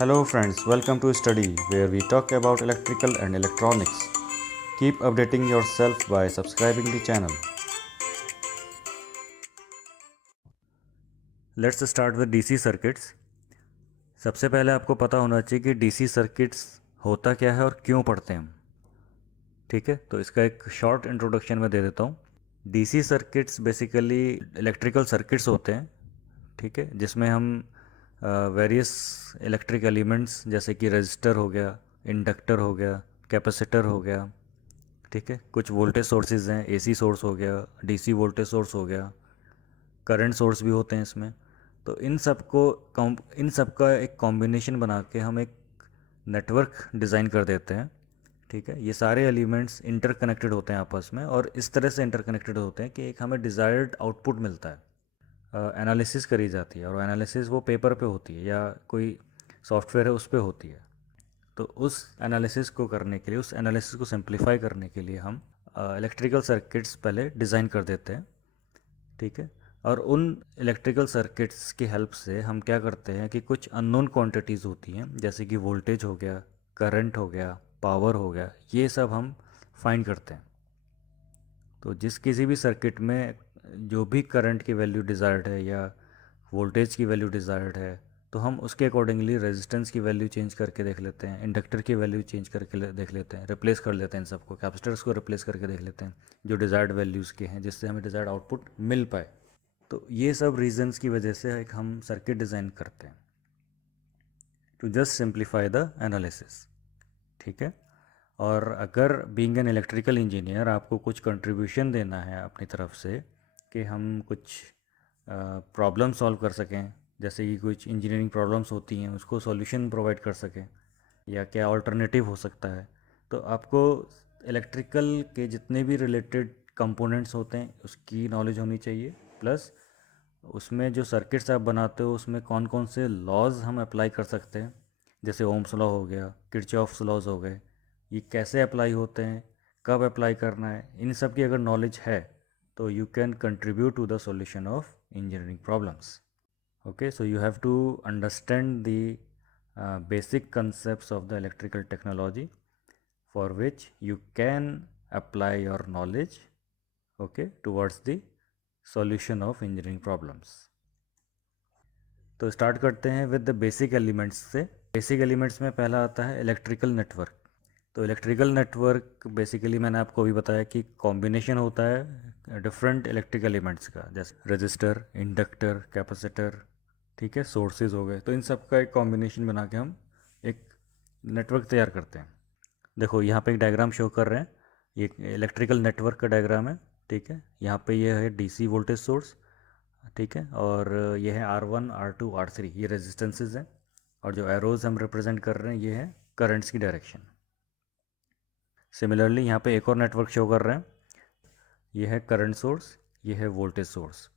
Hello friends, welcome to Study where we talk about electrical and electronics. Keep updating yourself by subscribing the channel. Let's start with DC circuits. सबसे पहले आपको पता होना चाहिए कि DC circuits होता क्या है और क्यों पढ़ते हैं हम. ठीक है, तो इसका एक शॉर्ट इंट्रोडक्शन मैं दे देता हूँ. DC circuits basically electrical circuits होते हैं. ठीक है, जिसमें हम वेरियस इलेक्ट्रिक एलिमेंट्स जैसे कि रजिस्टर हो गया, इंडक्टर हो गया, कैपेसिटर हो गया. ठीक है, कुछ वोल्टेज सोर्सेज हैं, एसी सोर्स हो गया, डीसी वोल्टेज सोर्स हो गया, करंट सोर्स भी होते हैं इसमें. तो इन सब का एक कॉम्बिनेशन बना के हम एक नेटवर्क डिज़ाइन कर देते हैं. ठीक है, ये सारे एलिमेंट्स इंटरकनेक्टेड होते हैं आपस में और इस तरह से इंटरकनेक्टेड होते हैं कि एक हमें डिज़ायर्ड आउटपुट मिलता है. एनालिसिस करी जाती है और एनालिसिस वो पेपर पे होती है या कोई सॉफ्टवेयर है उस पे होती है. तो उस एनालिसिस को करने के लिए, उस एनालिसिस को सिंप्लीफाई करने के लिए हम इलेक्ट्रिकल सर्किट्स पहले डिज़ाइन कर देते हैं. ठीक है, और उन इलेक्ट्रिकल सर्किट्स की हेल्प से हम क्या करते हैं कि कुछ अननोन क्वांटिटीज़ होती हैं जैसे कि वोल्टेज हो गया, करंट हो गया, पावर हो गया, ये सब हम फाइंड करते हैं. तो जिस किसी भी सर्किट में जो भी करंट की वैल्यू डिज़ायर्ड है या वोल्टेज की वैल्यू डिज़ायर्ड है, तो हम उसके अकॉर्डिंगली रेजिस्टेंस की वैल्यू चेंज करके देख लेते हैं, इंडक्टर की वैल्यू चेंज करके देख लेते हैं, रिप्लेस कर लेते हैं इन सबको, कैपेसिटर्स को रिप्लेस करके देख लेते हैं जो डिज़ायर्ड वैल्यूज़ के हैं, जिससे हमें डिज़ायर्ड आउटपुट मिल पाए. तो ये सब रीजंस की वजह से एक हम सर्किट डिज़ाइन करते हैं to just simplify the analysis. ठीक है, और अगर बीइंग एन इलेक्ट्रिकल इंजीनियर आपको कुछ कंट्रीब्यूशन देना है अपनी तरफ से कि हम कुछ प्रॉब्लम सॉल्व कर सकें, जैसे कि कुछ इंजीनियरिंग प्रॉब्लम्स होती हैं उसको सॉल्यूशन प्रोवाइड कर सकें या क्या अल्टरनेटिव हो सकता है, तो आपको इलेक्ट्रिकल के जितने भी रिलेटेड कंपोनेंट्स होते हैं उसकी नॉलेज होनी चाहिए. प्लस उसमें जो सर्किट्स आप बनाते हो उसमें कौन कौन से लॉज हम अप्लाई कर सकते हैं, जैसे ओम्स लॉ हो गया, किरचॉफ्स लॉज हो गए, ये कैसे अप्लाई होते हैं, कब अप्लाई करना है, इन सब की अगर नॉलेज है तो you can contribute to the solution of engineering problems. Okay, so you have to understand the basic concepts of the electrical technology for which you can apply your knowledge, okay, towards the solution of engineering problems. तो start करते हैं with the basic elements से. Basic elements में पहला आता है electrical network. तो electrical network basically मैंने आपको अभी बताया कि कॉम्बिनेशन होता है डिफरेंट इलेक्ट्रिकल एलिमेंट्स का, जैसे रजिस्टर, इंडक्टर, कैपेसिटर. ठीक है, सोर्सेज हो गए, तो इन सब का एक कॉम्बिनेशन बना के हम एक नेटवर्क तैयार करते हैं. देखो यहाँ पे एक डायग्राम शो कर रहे हैं, ये इलेक्ट्रिकल नेटवर्क का डायग्राम है. ठीक है, यहाँ पे ये है डीसी वोल्टेज सोर्स. ठीक है, और ये है R1, R2, R3, ये रेजिस्टेंसेज हैं. और जो एरोज हम रिप्रेजेंट कर रहे हैं ये है करंट्स की डायरेक्शन. सिमिलरली यहाँ पे एक और नेटवर्क शो कर रहे हैं, ये है करंट सोर्स, ये है वोल्टेज सोर्स.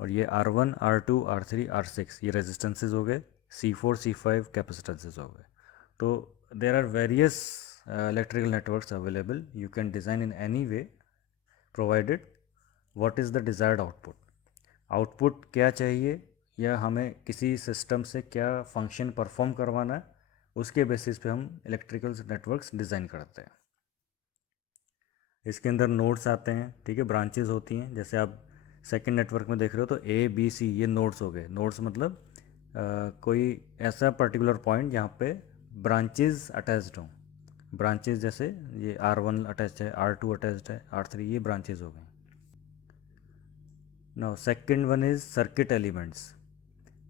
और ये R1, R2, R3, R6 ये रेजिस्टेंसेज हो गए, C4, C5 कैपेसिटेंसेज हो गए. तो there are various electrical networks available. You can design in any way provided what is the desired output. Output क्या चाहिए या हमें किसी सिस्टम से क्या फंक्शन परफॉर्म करवाना है, उसके बेसिस पे हम इलेक्ट्रिकल नेटवर्क्स डिज़ाइन करते हैं. इसके अंदर नोड्स आते हैं. ठीक है, ब्रांचेस होती हैं, जैसे आप सेकंड नेटवर्क में देख रहे हो तो ए बी सी ये नोड्स हो गए. नोड्स मतलब कोई ऐसा पर्टिकुलर पॉइंट जहाँ पे ब्रांचेस अटैच्ड हों. ब्रांचेस जैसे ये R1 अटैच्ड है, R2 अटैच्ड है, R3, ये ब्रांचेस हो गए. Now second one is circuit elements.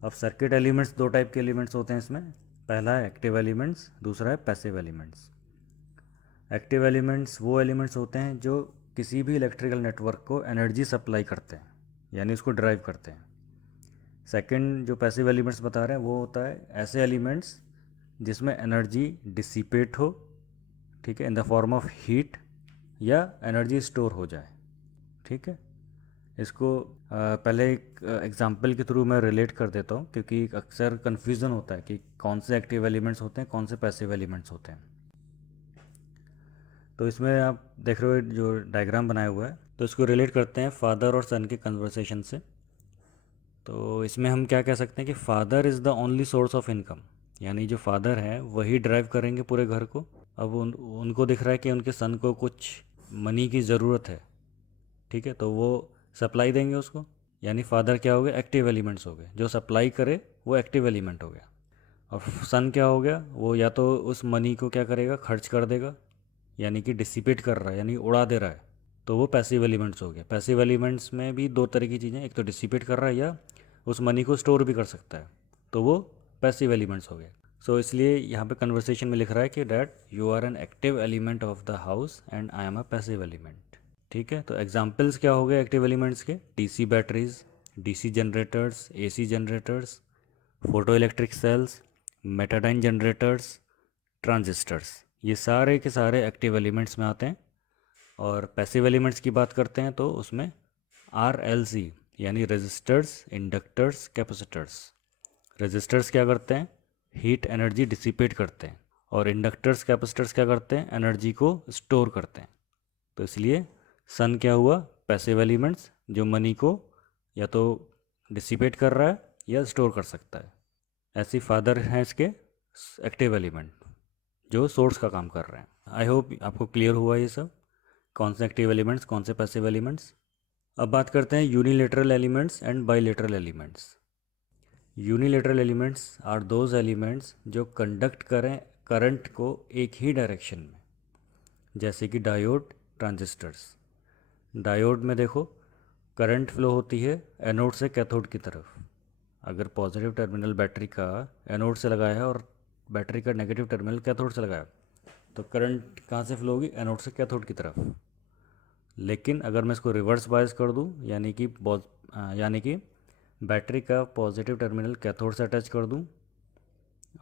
अब सर्किट एलिमेंट्स दो टाइप के एलिमेंट्स होते हैं इसमें. पहला है एक्टिव एलिमेंट्स, दूसरा है पैसिव एलिमेंट्स. एक्टिव एलिमेंट्स वो एलिमेंट्स होते हैं जो किसी भी इलेक्ट्रिकल नेटवर्क को एनर्जी सप्लाई करते हैं, यानी उसको ड्राइव करते हैं. सेकंड जो पैसिव एलिमेंट्स बता रहे हैं वो होता है ऐसे एलिमेंट्स जिसमें एनर्जी डिसिपेट हो. ठीक है, in the form of heat या एनर्जी स्टोर हो जाए. ठीक है, इसको पहले एक एग्जांपल के थ्रू मैं रिलेट कर देता हूँ, क्योंकि अक्सर कन्फ्यूज़न होता है कि कौन से एक्टिव एलिमेंट्स होते हैं, कौन से पैसिव एलिमेंट्स होते हैं. तो इसमें आप देख रहे हो जो डायग्राम बनाया हुआ है, तो इसको रिलेट करते हैं फादर और सन के कन्वर्सेशन से. तो इसमें हम क्या कह सकते हैं कि father is the only source of income. यानी जो फादर हैं वही ड्राइव करेंगे पूरे घर को। अब उनको दिख रहा है कि उनके सन को कुछ मनी की ज़रूरत है, ठीक है, तो वो सप्लाई देंगे उसको। यानी फादर क्या हो गया, एक्टिव एलिमेंट्स हो गए, जो सप्लाई करे वो एक्टिव एलिमेंट हो गया। और सन क्या हो गया, वो या तो उस मनी को क्या करेगा, खर्च कर देगा, यानी कि डिसिपेट कर रहा है, यानी उड़ा दे रहा है, तो वो पैसिव एलिमेंट्स हो गया। पैसिव एलिमेंट्स में भी दो तरह की चीज़ें, एक तो डिसिपेट कर रहा है या उस मनी को स्टोर भी कर सकता है, तो वो पैसिव एलिमेंट्स हो गए। सो इसलिए यहाँ पे कन्वर्सेशन में लिख रहा है कि that you are an active element of the house and I am a passive element. ठीक है, तो एग्जाम्पल्स क्या हो गए एक्टिव एलिमेंट्स के, D C batteries, D C generators, A C generators, photoelectric cells, metadyne generators, transistors, ये सारे के सारे एक्टिव एलिमेंट्स में आते हैं। और पैसिव एलिमेंट्स की बात करते हैं तो उसमें RLC यानी रेजिस्टर्स, इंडक्टर्स, कैपेसिटर्स। रेजिस्टर्स क्या करते हैं, हीट एनर्जी डिसिपेट करते हैं, और इंडक्टर्स कैपेसिटर्स क्या करते हैं, एनर्जी को स्टोर करते हैं। तो इसलिए सन क्या हुआ, पैसिव एलिमेंट्स, जो मनी को या तो डिसिपेट कर रहा है या स्टोर कर सकता है। ऐसी फादर हैं इसके एक्टिव एलिमेंट जो सोर्स का काम कर रहे हैं। आई होप आपको क्लियर हुआ ये सब, कौन से एक्टिव एलिमेंट्स, कौन से पैसिव एलिमेंट्स। अब बात करते हैं unilateral elements and bilateral elements. Unilateral elements are those elements जो कंडक्ट करें करंट को एक ही डायरेक्शन में, जैसे कि डायोड, ट्रांजिस्टर्स। डायोड में देखो करंट फ्लो होती है एनोड से कैथोड की तरफ। अगर पॉजिटिव टर्मिनल बैटरी का एनोड से लगाया है और बैटरी का नेगेटिव टर्मिनल कैथोड से लगाया, तो करंट कहाँ से फ्लो होगी, एनोड से कैथोड की तरफ। लेकिन अगर मैं इसको रिवर्स बायस कर दूँ, यानी कि बैटरी का पॉजिटिव टर्मिनल कैथोड से अटैच कर दूँ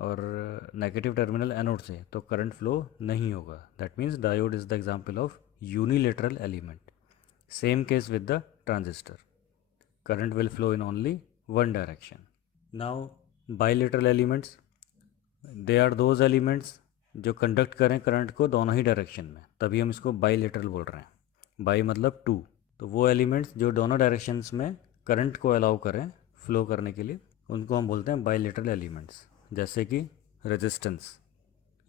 और नेगेटिव टर्मिनल एनोड से, तो करंट फ्लो नहीं होगा। That means diode is the example of unilateral element. Same case with the transistor, current will flow in only one direction. Now bilateral elements, they are those elements जो conduct करें current को दोनों ही direction में, तभी हम इसको bilateral बोल रहे हैं। बाई मतलब टू, तो वो एलिमेंट्स जो दोनों डायरेक्शंस में करंट को अलाउ करें फ्लो करने के लिए, उनको हम बोलते हैं बाईलेटरल एलिमेंट्स। जैसे कि रेजिस्टेंस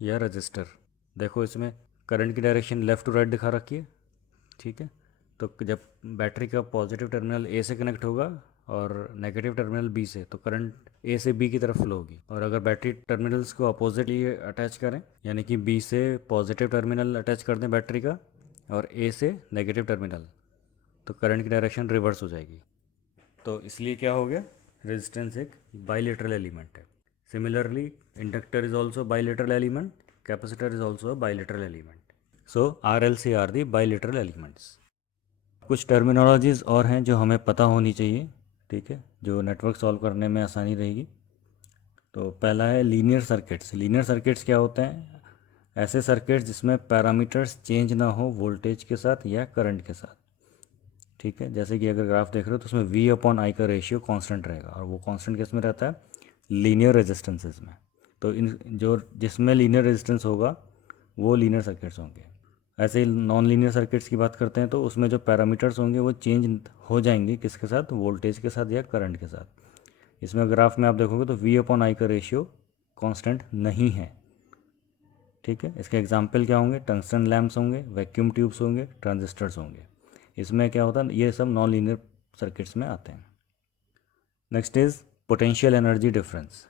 या रजिस्टर, देखो इसमें करंट की डायरेक्शन लेफ़्ट टू राइट दिखा रखी है, ठीक है, तो जब बैटरी का पॉजिटिव टर्मिनल ए से कनेक्ट होगा और नेगेटिव टर्मिनल बी से, तो करंट ए से बी की तरफ फ्लो होगी। और अगर बैटरी टर्मिनल्स को अपोजिटली अटैच करें, यानी कि बी से पॉजिटिव टर्मिनल अटैच कर दें बैटरी का और ए से नेगेटिव टर्मिनल, तो करंट की डायरेक्शन रिवर्स हो जाएगी। तो इसलिए क्या हो गया, रेजिस्टेंस एक बाईलेटरल एलिमेंट है। Similarly inductor is also bilateral element, capacitor is also bilateral element. So RLC are the bilateral elements. कुछ टर्मिनोलॉजीज़ और हैं जो हमें पता होनी चाहिए, ठीक है, जो नेटवर्क सॉल्व करने में आसानी रहेगी। तो पहला है लीनियर सर्किट्स। लीनियर सर्किट्स क्या होते हैं, ऐसे सर्किट्स जिसमें पैरामीटर्स चेंज ना हो वोल्टेज के साथ या करंट के साथ, ठीक है। जैसे कि अगर ग्राफ देख रहे हो तो उसमें V/I का रेशियो कांस्टेंट रहेगा, और वो कांस्टेंट किस में रहता है, लीनियर रेजिस्टेंसेस में। तो इन जो जिसमें लीनियर रेजिस्टेंस होगा वो लीनियर सर्किट्स होंगे। ऐसे ही नॉन लीनियर सर्किट्स की बात करते हैं तो उसमें जो पैरामीटर्स होंगे वो चेंज हो जाएंगे, किसके साथ, वोल्टेज के साथ या करंट के साथ। इसमें ग्राफ में आप देखोगे तो V/I का रेशियो कांस्टेंट नहीं है, ठीक है। इसके एग्जांपल क्या होंगे, टंगस्टन लैम्प्स होंगे, वैक्यूम ट्यूब्स होंगे, ट्रांजिस्टर्स होंगे। इसमें क्या होता है, ये सब नॉन लीनियर सर्किट्स में आते हैं। Next is potential energy difference.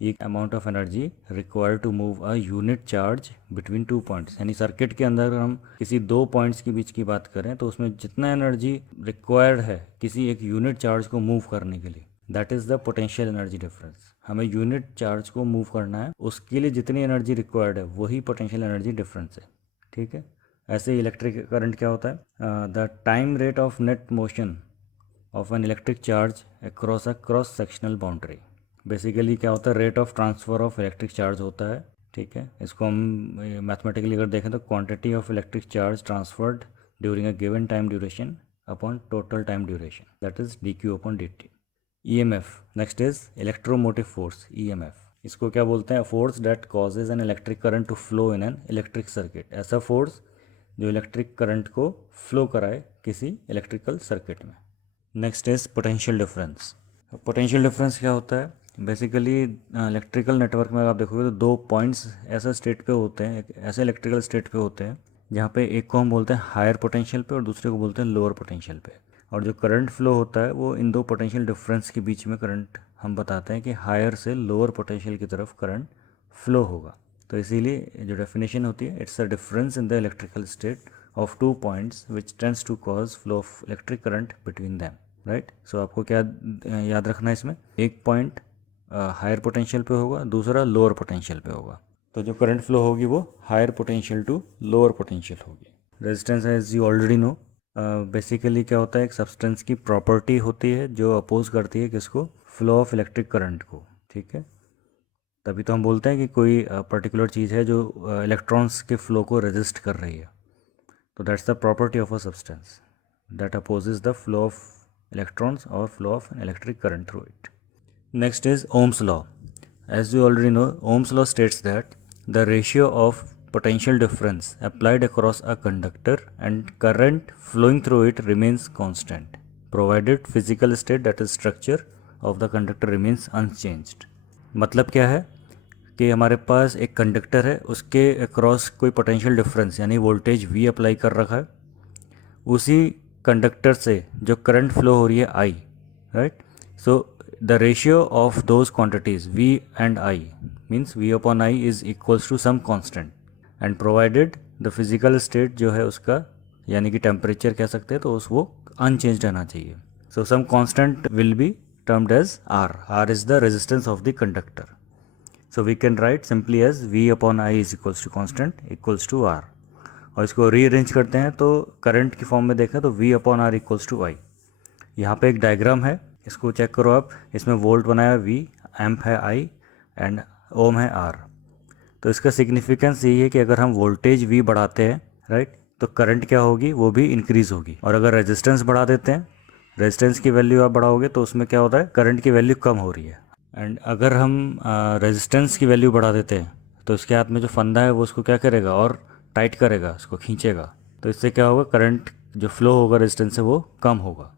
ये amount of energy required to move a unit charge between two points, यानी सर्किट के अंदर हम किसी दो पॉइंट्स के बीच की बात करें तो उसमें जितना एनर्जी रिक्वायर्ड है किसी एक यूनिट चार्ज को मूव करने के लिए, that is the potential energy difference. हमें यूनिट चार्ज को मूव करना है, उसके लिए जितनी एनर्जी रिक्वायर्ड है वही पोटेंशियल एनर्जी डिफरेंस है, ठीक है। ऐसे ही इलेक्ट्रिक करंट क्या होता है, the time rate of net motion of an electric charge across a cross sectional boundary. Basically क्या होता है, rate of transfer of electric charge होता है, ठीक है। इसको हम मैथमेटिकली अगर देखें तो quantity of electric charge transferred during a given time duration upon total time duration, that is dq upon dt। EMF next is electromotive force, EMF। इसको क्या बोलते हैं, force that causes an electric current to flow in an electric circuit. ऐसा force जो electric current को flow कराए किसी electrical circuit में। Next is potential difference. Potential difference क्या होता है, बेसिकली इलेक्ट्रिकल नेटवर्क में आप देखोगे तो दो पॉइंट्स ऐसे स्टेट पे होते हैं, एक ऐसे इलेक्ट्रिकल स्टेट पे होते हैं जहाँ पे एक को हम बोलते हैं हायर पोटेंशियल पे और दूसरे को बोलते हैं लोअर पोटेंशियल पे। और जो करंट फ्लो होता है वो इन दो पोटेंशियल डिफरेंस के बीच में करंट हम बताते हैं कि हायर से लोअर पोटेंशियल की तरफ करंट फ्लो होगा। तो इसीलिए जो डेफिनेशन होती है, it's a difference in the electrical state of two points which tends to cause flow of electric current between them, right. So आपको क्या याद रखना है इसमें, एक पॉइंट हायर पोटेंशियल पे होगा, दूसरा लोअर पोटेंशियल पे होगा। तो जो करंट फ्लो होगी वो higher potential to lower potential होगी। Resistance as you already know, basically क्या होता है, एक सब्सटेंस की प्रॉपर्टी होती है जो अपोज करती है किसको, फ्लो ऑफ इलेक्ट्रिक करंट को, ठीक है। तभी तो हम बोलते हैं कि कोई पर्टिकुलर चीज़ है जो इलेक्ट्रॉन्स के फ्लो को रेजिस्ट कर रही है। तो that's the property of a substance that opposes the flow of electrons or flow of an electric current through it. Next is Ohm's law. As you already know, Ohm's law states that the ratio of potential difference applied across a conductor and current flowing through it remains constant, provided physical state, that is structure, of the conductor remains unchanged. मतलब क्या है कि हमारे पास एक conductor है, उसके across कोई potential difference यानी वोल्टेज V अप्लाई कर रखा है, उसी कंडक्टर से जो करंट फ्लो हो रही है I, right. So the ratio of those quantities V and I means V upon I is equals to some constant and provided the physical state जो है उसका यानी कि टेम्परेचर कह सकते हैं, तो उस वो अनचेंज्ड रहना चाहिए। So some constant will be termed as R is the resistance of the conductor. So we can write simply as V upon I is equals to constant equals to R। और इसको rearrange करते हैं तो current की form में देखें तो V upon R equals to I. यहाँ पे एक डायग्राम है, इसको चेक करो आप, इसमें वोल्ट बनाया V, एम्प है I एंड ओम है R। तो इसका सिग्निफिकेंस यही है कि अगर हम वोल्टेज V बढ़ाते हैं, राइट, तो करंट क्या होगी, वो भी इंक्रीज होगी। और अगर रेजिस्टेंस बढ़ा देते हैं, रेजिस्टेंस की वैल्यू आप बढ़ाओगे तो उसमें क्या होता है, करंट की वैल्यू कम हो रही है। एंड अगर हम रेजिस्टेंस की वैल्यू बढ़ा देते हैं तो इसके हाथ में जो फंदा है वो उसको क्या करेगा, और टाइट करेगा, उसको खींचेगा। तो इससे क्या होगा, करंट जो फ्लो होगा रेजिस्टेंस से वो कम होगा।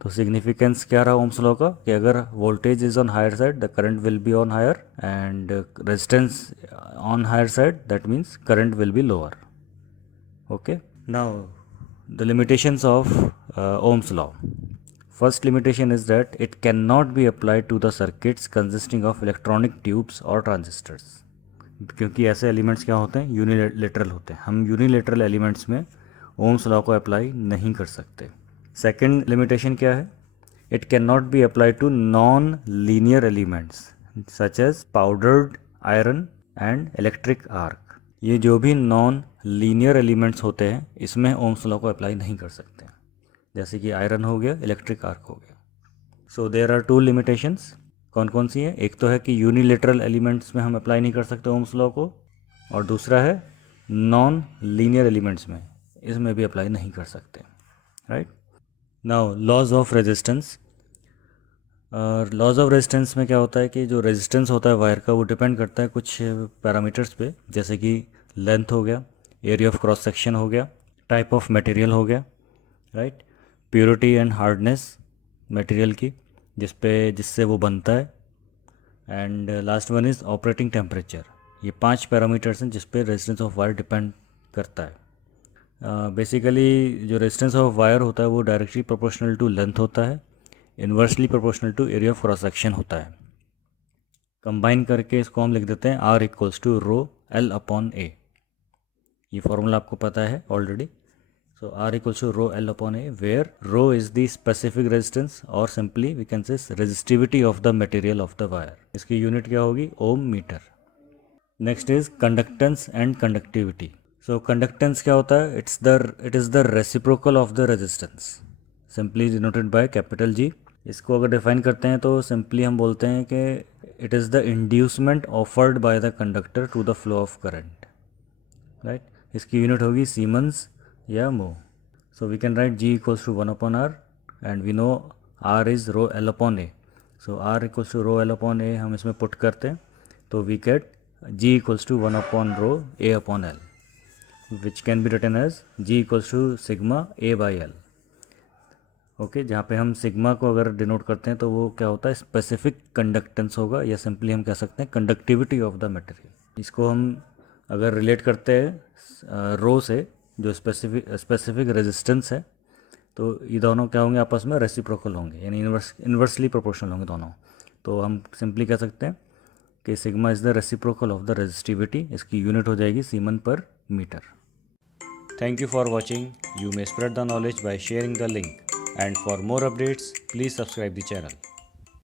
तो सिग्निफिकेंस क्या रहा ओम्स लॉ का, कि अगर voltage is on higher side the current will be on higher and resistance on higher side that means current will be lower. Okay, now the limitations of Ohm's law. First limitation is that it cannot be applied to the circuits consisting of electronic tubes or transistors. क्योंकि ऐसे elements क्या होते हैं, unilateral होते हैं। हम unilateral elements में Ohm's law को अप्लाई नहीं कर सकते। सेकंड लिमिटेशन क्या है, it can not be apply to non linear elements such as powdered iron and electric arc. ये जो भी नॉन लीनियर एलिमेंट्स होते हैं इसमें ओम्स लॉ को अप्लाई नहीं कर सकते, जैसे कि आयरन हो गया, इलेक्ट्रिक आर्क हो गया। So there are two limitations. कौन कौन सी है, एक तो है कि यूनिलेटरल एलिमेंट्स में हम अप्लाई नहीं कर सकते ओम्स लॉ को, और दूसरा है नॉन लीनियर एलिमेंट्स में, इसमें भी अप्लाई नहीं कर सकते, right. Now laws of resistance. Laws of resistance में क्या होता है कि जो रेजिस्टेंस होता है वायर का वो डिपेंड करता है कुछ पैरामीटर्स पे, जैसे कि लेंथ हो गया, एरिया ऑफ क्रॉस सेक्शन हो गया, टाइप ऑफ मटेरियल हो गया, right, purity and hardness material की जिससे वो बनता है, and last one is operating temperature. ये 5 पैरामीटर्स हैं जिस पे रेजिस्टेंस ऑफ वायर डिपेंड करता है। बेसिकली जो रेजिस्टेंस ऑफ वायर होता है वो डायरेक्टली प्रोपोर्शनल टू लेंथ होता है, inversely proportional to area of cross section होता है। कंबाइन करके इसको हम लिख देते हैं R equals to rho L upon A। ये फॉर्मूला आपको पता है already. So R equals to rho L upon A, where rho is the specific resistance or simply we can say resistivity of the material of the wire. इसकी unit क्या होगी, ohm metre. Next is conductance and conductivity. So conductance क्या होता है, it is the reciprocal of the resistance, simply denoted by capital G। इसको अगर define करते हैं तो सिंपली हम बोलते हैं कि it is the inducement offered by the conductor to the flow of current, right. इसकी यूनिट होगी सीमेंस या mho. So we can write G equals to 1 upon R and we know R is rho L upon A. So R equals to rho L upon A हम इसमें put करते हैं तो we get G equals to 1 upon rho A upon L, which can be written as G equals to sigma A by L. Okay, जहाँ पे हम sigma को अगर डिनोट करते हैं तो वो क्या होता है, स्पेसिफिक कंडक्टेंस होगा, या सिंपली हम कह सकते हैं कंडक्टिविटी ऑफ द मटेरियल। इसको हम अगर रिलेट करते हैं रो से, जो स्पेसिफिक रेजिस्टेंस है, तो ये दोनों क्या होंगे, आपस में रेसिप्रोकल होंगे, यानी इन्वर्सली प्रोपोर्शनल होंगे दोनों। तो हम सिंपली कह सकते हैं कि sigma is the reciprocal of the resistivity. इसकी यूनिट हो जाएगी सीमन पर metre. Thank you for watching. You may spread the knowledge by sharing the link. And for more updates, please subscribe the channel.